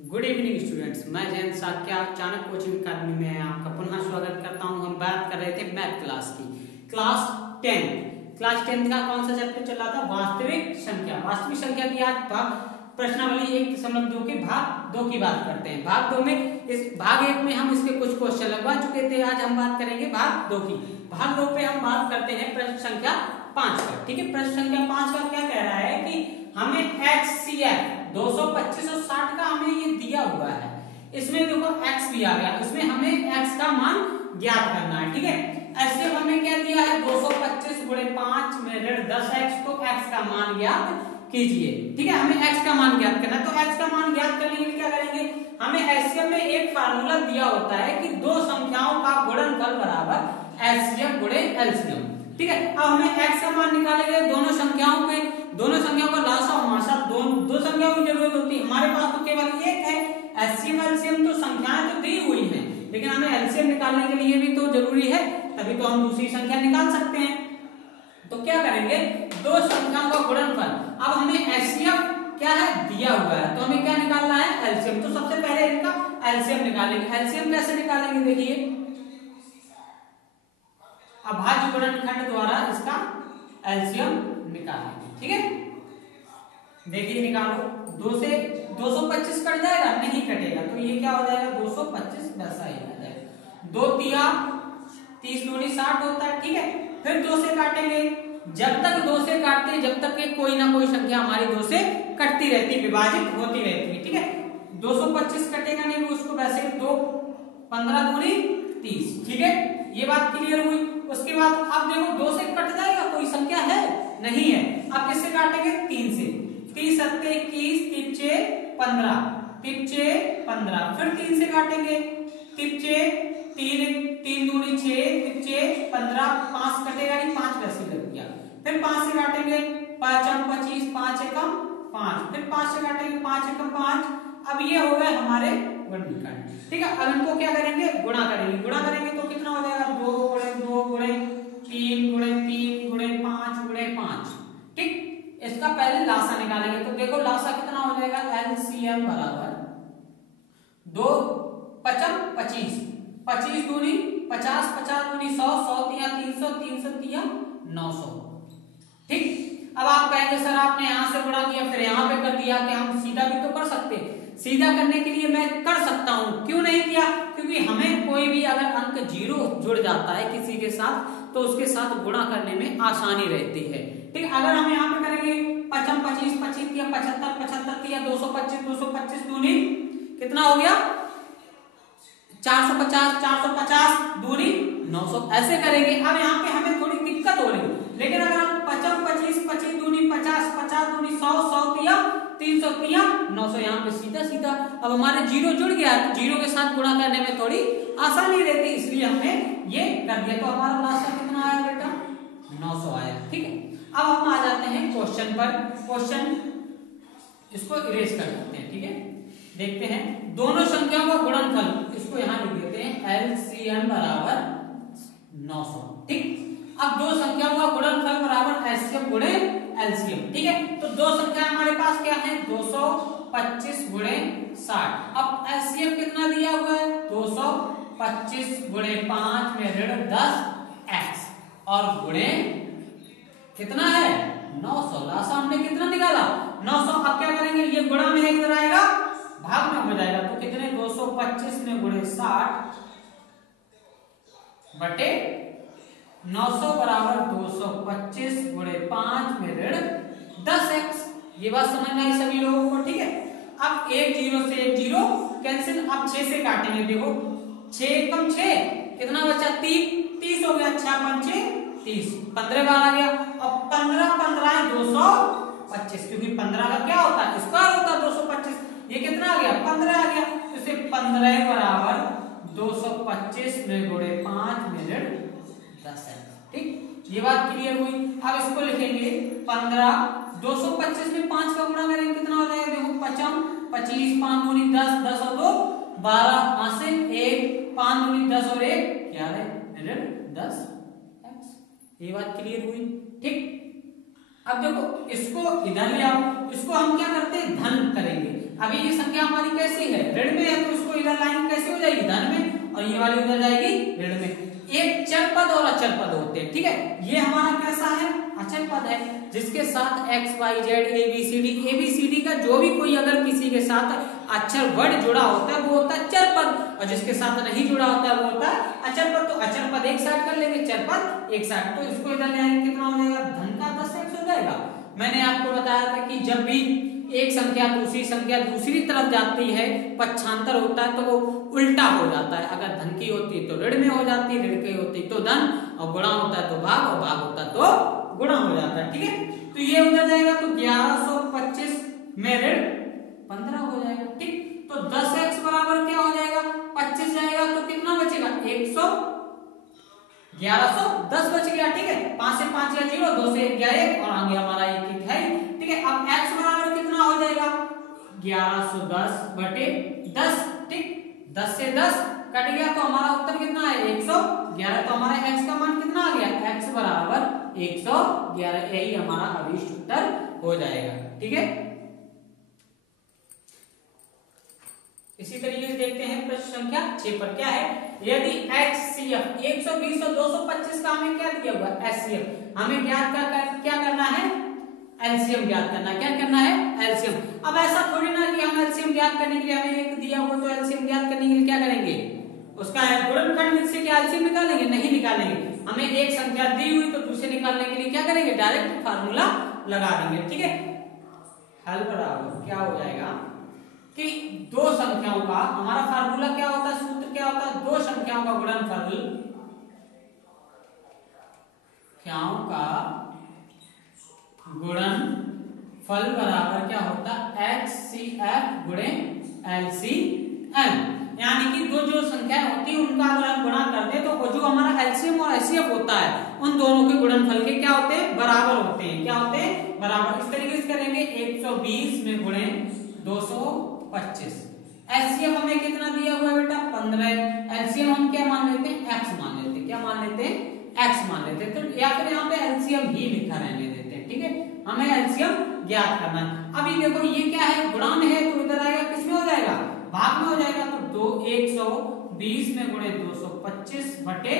Good evening students, मैं Jayant Sakya Chanakya coaching अकादमी में आपका पुनः स्वागत करता हूं। हम बात कर रहे थे मैथ क्लास की। क्लास 10 का कौन सा चैप्टर चल रहा था? वास्तविक संख्या। वास्तविक संख्या की आज प्रश्नावली 1.2 के भाग 2 की बात करते हैं। भाग 2 में इस भाग 1 में हम इसके कुछ क्वेश्चन लगवा चुके थे। आज हम बात करेंगे भाग 2 की। भाग 2 पे हम बात करते हैं प्रश्न संख्या 5 का। ठीक है, प्रश्न संख्या 5 का क्या कह रहा है कि हमें HCF 225 और 60 का हमें ये दिया हुआ है। इसमें देखो x भी आ गया, इसमें हमें x का मान ज्ञात करना है। ठीक है, ऐसे हमें क्या दिया है? 225 गुणे 5 में ऋण 10x, तो x का मान ज्ञात कीजिए। ठीक है, हमें x का मान ज्ञात करना है। तो x का मान ज्ञात करने के लिए क्या करेंगे? हमें HCF में एक फार्मूला दिया होता है कि दो संख्याओं का गुणनफल बराबर HCF गुणे LCM। ठीक है, अब हमें x का मान निकालेंगे। दोनों संख्याओं का लासा और मासा दो संख्याओं की जरूरत होती है। हमारे पास तो केवल एक है। HCF LCM तो संख्याएं तो दी हुई हैं, लेकिन हमें LCM निकालने के लिए भी तो जरूरी है, तभी तो हम दूसरी संख्या निकाल सकते हैं। तो क्या करेंगे? दो संख्याओं का गुणनफल। अब हमें HCF क्या है? दिया हुआ है, तो हमें क्या निकालना है? LCM। तो सबसे पहले इनका LCM निकालेंगे। LCM कैसे निकालेंगे? देखिए, अभाज्य गुणनखंड द्वारा इसका LCM निकालेंगे। ठीक है, देखिए निकालो। 2 से 225 कट जाएगा? नहीं कटेगा, तो ये क्या हो जाएगा? 225 वैसा ही आ जाएगा। 2 तिया 30 दूनी 60 होता है। ठीक है, फिर 2 से काटेंगे। जब तक 2 से काटते हैं, जब तक कि कोई ना कोई संख्या हमारी 2 से कटती रहती, विभाजित होती रहती है। ठीक है, 225 कटेगा नहीं, उसको वैसे 2 15 दूनी 30। ठीक है, ये बात क्लियर हुई। उसके बाद अब देखो 2 से कट जाएगा, कोई संख्या है? नहीं है। अब किससे काटेंगे? 3 से। 30 सत्ते 21, 3 15, 15। फिर 3 से काटेंगे। 3 दूनी 6, 15, 5 कटेगा नहीं, 5 वैसे लग गया। फिर 5 से काटेंगे। 5 25, 5 एकम 5। फिर 5 से काटेंगे, 5 एकम 5। अब ये हो गए हमारे गुणनखंड। ठीक है, अब इनको क्या करेंगे? गुणा करेंगे। गुणा करेंगे तो कितना हो जाएगा? 2 गुणे 2 गुणे 3 गुणे 3 गुणे 5 गुणे 5। ठीक, इसका पहले लासा निकालेंगे। तो देखो लासा कितना हो जाएगा? LCM बराबर 2 पचम 25, 25 दूनी 50, 50 दूनी 100, 100 तिया 300, 300 तिया 900। ठीक, अब आप कहेंगे सर आपने यहां से गुणा किया फिर यहां पे कर दिया, कि हम सीधा भी तो कर सकते हैं। सीधा करने के लिए मैं कर सकता हूं, क्यों नहीं किया? क्योंकि हमें कोई भी अगर अंक 0 जुड़ जाता है किसी के साथ, तो उसके साथ गुणा करने में आसानी रहती है। ठीक, अगर हम यहाँ पे करेंगे 55 25 25 या 75 75 या 225 225 दूनी कितना हो गया? 450 450 दूनी 900, ऐसे करेंगे। अब यहाँ पे हमें थोड़ी दिक्कत हो रही है, लेकिन अगर हम 55 25 25 दूनी 50 50 दूनी 100 100 तिया 300 तिया 900, यहाँ पे सीधा सीधा अब हमारे 0 जुड़ गया, तो 0 के साथ गुणा करने में थोड़ी आसानी रहती, इसलिए हमने ये कर दिया। तो हमारा लास्ट कितना आया बेटा? 900 आया। ठीक है, अब हम आ जाते हैं क्वेश्चन पर। क्वेश्चन इसको इरेज कर देते हैं। ठीक है, देखते हैं दोनों संख्याओं का गुणनफल, इसको यहां लिख देते हैं LCM बराबर 900। ठीक, अब दो संख्याओं का गुणनफल बराबर HCF गुणे LCM। ठीक है, तो दो संख्या हमारे पास क्या है? 225 गुणे 60। अब HCF कितना दिया हुआ है? 225 गुणे 5 में ऋण 10x और गुणे कितना है? 900। लासा हमने कितना निकाला? 900। अब क्या करेंगे? ये गुणा में है, इधर आएगा भाग में हो जाएगा, तो कितने? 225 में गुणे 60 बटे 900 बराबर 225 गुणे 5 में ऋण 10x। ये बात समझ में आई सभी लोगों को? ठीक है, अब एक 0 से एक 0 कैंसिल। अब 6 से काटेंगे। देखो 6 कम 6 कितना बचा? 30 हो गया। 6 5 30, 15 बार आ गया। अब 15 15 225, क्योंकि 15 का क्या होता है? स्क्वायर होता है 225। ये कितना आ गया? 15 आ गया। इसे 15 बराबर 225 में गुणे 5 में ऋण 10 है। ठीक, ये बात क्लियर हुई। अब इसको लिखेंगे 15 225 में 5 का गुणा करेंगे, कितना हो जाएगा? देखो 55 25 5 दूनी 10 10 और 2 12, 5 से 1 5 दूनी 10 और 1 11 ऋण 10। ये बात क्लियर हुई। ठीक, अब देखो इसको इधर ले आओ, इसको हम क्या करते हैं? धन करेंगे। अभी ये संख्या हमारी कैसी है, ऋण में है, तो उसको इधर लाइन कैसे हो जाएगी, धन में, और ये वाली उधर जाएगी ऋण में। एक चर पद और अचर पद होते हैं, ठीक है। ये हमारा कैसा है, अचर पद है, जिसके साथ एक्स वाई जेड एबीसीडी का जो भी कोई अगर किसी के साथ अक्षर वर्ड जुड़ा होता है वो होता है चर पद, और जिसके साथ नहीं जुड़ा होता है वो होता है अचर पद। तो अचर पद एक साइड कर लेंगे, चर पद एक साइड, तो इसको इधर ले आएंगे, कितना हो जाएगा, धन का 10x हो जाएगा। मैंने आपको बताया था कि जब भी एक संख्या दूसरी तरफ जाती है, पक्षांतर होता है, तो वो उल्टा हो जाता है। अगर धन की होती है तो ऋण में हो जाती है, ऋण की होती तो धन, और गुणा होता है तो भाग, और भाग होता है तो गुणा हो जाता है, ठीक है। तो ये उधर जाएगा, तो 1125 में ऋण 15 हो जाएगा, ठीक। तो 10x बराबर क्या हो जाएगा, 25 जाएगा, तो कितना बचेगा, 1110 बच गया, ठीक है। 5 से 5 गया 0, 2 से 1 गया 1, और आगे हमारा 1 है, ठीक है। अब x बराबर कितना हो जाएगा, 1110 बटे 10, ठीक। 10 से 10 कट गया, तो हमारा उत्तर कितना है, 111। तो हमारा x का मान कितना आ गया, x बराबर 111, यही हमारा अभीष्ट उत्तर हो जाएगा, ठीक है। इसी तरीके से देखते हैं प्रश्न संख्या 6 पर क्या है, यदि HCF 120 और 225 का हमें क्या दिया हुआ है, HCF, हमें ज्ञात क्या करना है, एलसीएम ज्ञात करना। क्या करना है, एलसीएम। अब ऐसा थोड़ी ना कि हम एलसीएम ज्ञात करने के लिए, हमें एक दिया हुआ तो एलसीएम ज्ञात करने के लिए क्या करेंगे, उसका गुणनखंड से क्या एलसीएम निकालेंगे, नहीं निकालेंगे। हमें एक संख्या दी हुई तो दूसरे निकालने के लिए क्या करेंगे, डायरेक्ट फार्मूला लगा देंगे, ठीक है। हल बराबर क्या हो जाएगा कि दो संख्याओं का, हमारा फार्मूला क्या होता है, सूत्र क्या होता है, दो संख्याओं का गुणनफल, संख्याओं का गुणनफल बराबर क्या होता है, HCF गुणे LCM। यानी कि दो जो संख्याएं होती है उनका अगर हम गुणा कर दे तो जो हमारा LCM और HCF होता है उन दोनों के गुणनफल के क्या होते हैं, बराबर होते हैं। क्या होते हैं, बराबर। इस तरीके से करेंगे, 120 में गुणे 225। एचसीएफ हमें कितना दिया हुआ है बेटा, 15। एलसीएम हम क्या मान लेते हैं, एक्स मान लेते हैं। क्या मान लेते हैं, एक्स मान लेते हैं। तो या फिर यहाँ पे एलसीएम ही लिखा रहने देते हैं, ठीक है। हमें एलसीएम ज्ञात करना है। अभी देखो ये क्या है, गुणान है, तो इधर आएगा, किसमें हो जाएगा, भाग में हो जाएगा। तो 120 में गुणे 225 बटे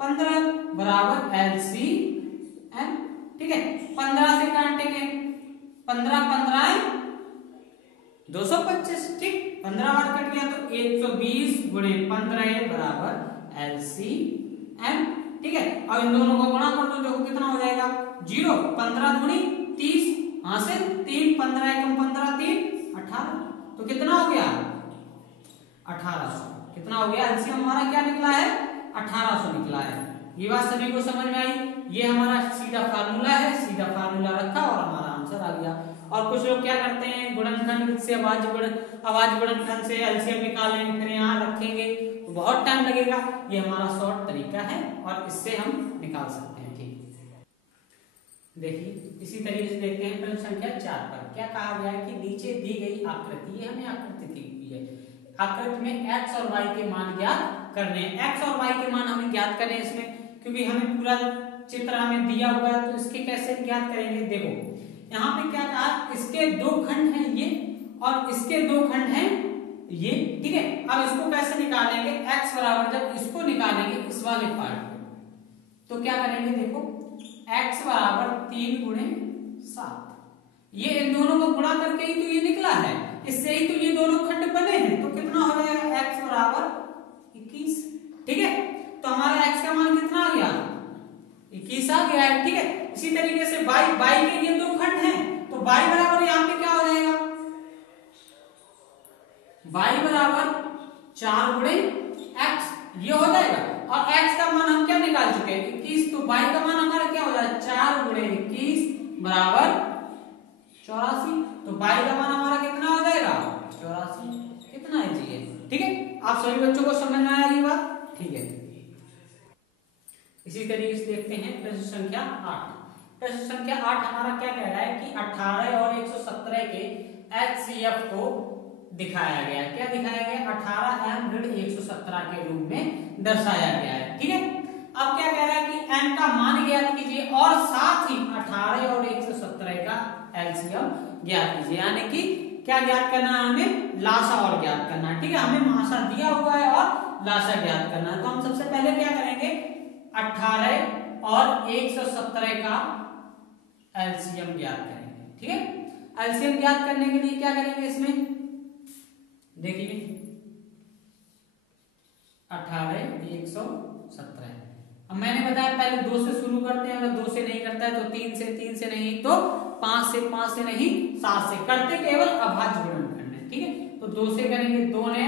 15 बराबर एलसीएम, ठीक है। 15 से काटेंगे, 15 225, ठीक। 15 बार कट गया तो 120 गुणे 15 बराबर एलसीएम, ठीक है। अब इन दोनों को गुणा कर दो, देखो कितना हो जाएगा, 0। 15 दूनी 30, यहां से 3, 15 एकम 15, 3 18, तो कितना हो गया, 1800। कितना हो गया, एलसीएम हमारा क्या निकला है, 1800 निकला है। ये बात सभी को समझ में आई। ये हमारा सीधा फार्मूला है, सीधा फार्मूला रखा और हमारा आंसर आ गया। और कुछ लोग क्या करते हैं, गुणनखंड से अभाज्य गुणनखंड से एलसीएम निकालेंगे, फिर यहाँ रखेंगे, तो बहुत टाइम लगेगा। ये हमारा शॉर्ट तरीका है और इससे हम निकाल सकते हैं, ठीक। देखिए इसी तरीके से देखते हैं प्रश्न संख्या 4 पर क्या कहा गया है कि नीचे दी गई आकृति, ये हमें आकृति दी हुई है, आकृति में एक्स और वाई के मान ज्ञात करने हैं। एक्स और वाई के मान हमें ज्ञात करने हैं इसमें, क्योंकि हमें पूरा चित्र हमें दिया हुआ है, तो इसके कैसे ज्ञात करेंगे। देखो यहाँ पे क्या कहा, इसके दो खंड हैं ये और इसके दो खंड हैं ये, ठीक है। अब इसको कैसे निकालेंगे, x बराबर जब इसको निकालेंगे इस वाले पार्ट को, तो क्या करेंगे, देखो x बराबर 3 गुणे 7, ये इन दोनों को गुणा करके ही तो ये निकला है, इससे ही तो ये दोनों खंड बने हैं। तो कितना हो जाएगा, x बराबर 21, ठीक है। तो हमारा x का मान कितना आ गया, 21 आ गया है, ठीक है। इसी तरीके से y के ये दो खंड हैं, तो y बराबर यहाँ पे क्या हो जाएगा, y बराबर 4 गुणे x, ये हो जाएगा। और x का मान हम क्या निकाल चुके हैं, 21, तो y का मान हमारा क्या हो जाएगा, 4 गुणे 21 बराबर 84, तो y का मान हमारा कितना हो जाएगा, 84। कितना है जी, ठीक है। आप सभी बच्चों को समझ में आया ये बात, ठीक है। इसी तरीके से देखते हैं प्रश्न संख्या 8। प्रश्न संख्या 8 हमारा क्या कह रहा है कि 18 और 117 के HCF को दिखाया गया है। क्या दिखाया गया, 18m ऋण 117 के रूप में दर्शाया गया है, ठीक है। अब क्या कह रहा है कि m का मान ज्ञात कीजिए और साथ ही 18 और 117 का LCM ज्ञात कीजिए। यानी कि क्या ज्ञात करना है हमें, लासा और ज्ञात करना है। ठीक है, हमें महासा दिया हुआ है और लासा ज्ञात करना है। तो हम सबसे पहले क्या करेंगे, 18 और 117 का एलसीएम ज्ञात करेंगे। ठीक है, एलसीएम ज्ञात करने के लिए क्या करेंगे, इसमें देखिए 18 117। अब मैंने बताया पहले 2 से शुरू करते हैं, अगर 2 से नहीं करता है तो 3 से नहीं तो 5 से नहीं 7 से करते, केवल अभाज्य गुणनखंड है। ठीक है, तो 2 से करेंगे 2 ने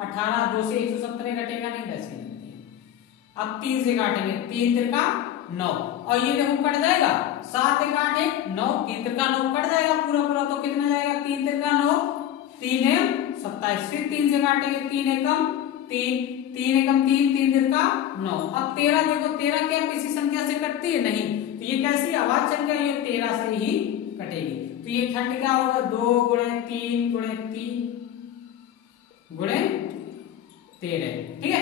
18, 2 से 117 कटेगा नहीं, 10 ही लगती है। अब 3 से काटेंगे, 3 त्रिका 9 और ये देखो कट जाएगा, 7 एक 8 एक 9, 3 त्रिका 9 कट जाएगा पूरा, तो कितना जाएगा 3 त्रिका 9, 3 है 27। फिर 3 से काटेंगे, 3 एकम 3, 3 एकम 3, 3 त्रिका 9। अब 13 देखो, 13 क्या किसी संख्या से कटती है, नहीं, तो ये कैसी अभाज्य संख्या, ये 13 से ही कटेगी। तो ये खंड क्या होगा, 2 गुणे 3 गुणे 3 गुणे 13। ठीक है,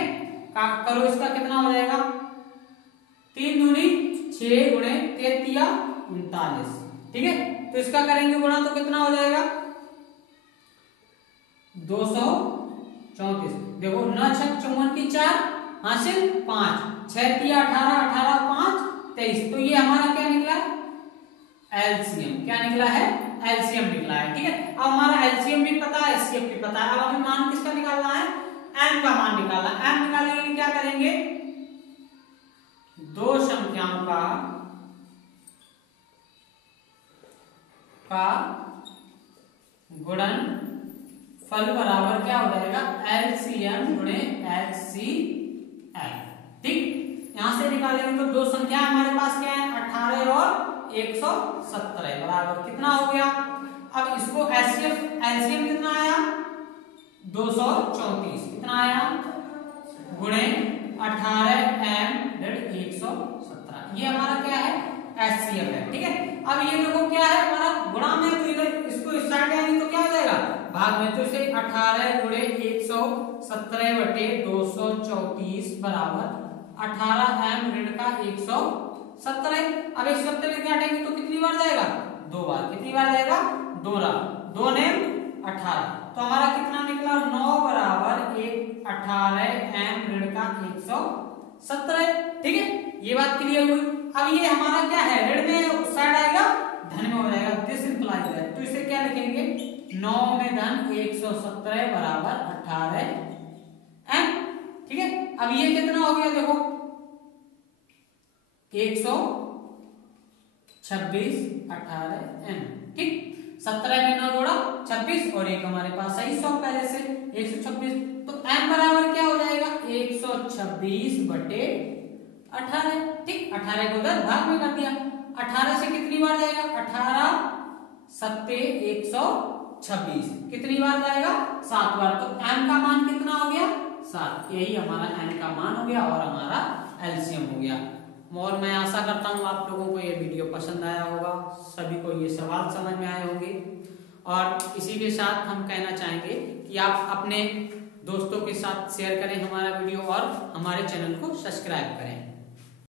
करो इसका कितना हो जाएगा, 3 दूनी 6 गुणे 33 39। ठीक है, तो इसका करेंगे गुणा तो कितना हो जाएगा 234। देखो 9 6 54 की 4 हासिल 5, 6 3 18 18 5 23। तो ये हमारा क्या निकला, एलसीएम। क्या निकला है, एलसीएम निकला है। ठीक है, अब हमारा एलसीएम भी पता है, एचसीएफ भी पता है। अब हमें मान किसका निकालना है, एम का मान निकालना है। एम निकालने के लिए क्या करेंगे, दो संख्याओं का गुणन फल बराबर क्या हो जाएगा, एलसीएम गुणे एचसीएफ। ठीक, यहां से निकालेंगे तो दो संख्या हमारे पास क्या है, 18 और 117 बराबर कितना हो गया। अब इसको एलसीएम कितना आया, 234 कितना आया, गुणे 18m 117, ये हमारा क्या है, एचसीएफ है। ठीक है, अब ये देखो क्या है हमारा गुणा में, तो इधर इसको इस साइड आएंगे तो क्या हो जाएगा भाग में, तो इसे 18 गुणे 117 बटे 234 बराबर 18m ऋण का 117। अब 117 में काटेंगे तो कितनी बार जाएगा, 2 बार। कितनी बार जाएगा, 2 ने 18, तो हमारा कितना निकला 9 बराबर 18m ऋण का 117। ठीक है, ये बात क्लियर हुई। अब ये हमारा क्या है, ऋण में उस साइड आएगा, धन में हो जाएगा, दिस इंप्लाइज है। तो इसे क्या लिखेंगे, 9 में धन 117 बराबर 18m। ठीक है, अब ये कितना हो गया, देखो 126 18m। ठीक, 17 में 9 जोड़ा 26 और एक हमारे पास सही 100 पहले से 126, तो m बराबर क्या हो जाएगा 126 बटे 18। ठीक, 18 को उधर भाग में कर दिया, 18 से कितनी बार जाएगा, 18 7 126, कितनी बार जाएगा 7 बार। तो m का मान कितना हो गया 7, यही हमारा m का मान हो गया और हमारा एलसीएम हो गया। और मैं आशा करता हूँ आप लोगों को ये वीडियो पसंद आया होगा, सभी को ये सवाल समझ में आए होंगे। और इसी के साथ हम कहना चाहेंगे कि आप अपने दोस्तों के साथ शेयर करें हमारा वीडियो और हमारे चैनल को सब्सक्राइब करें।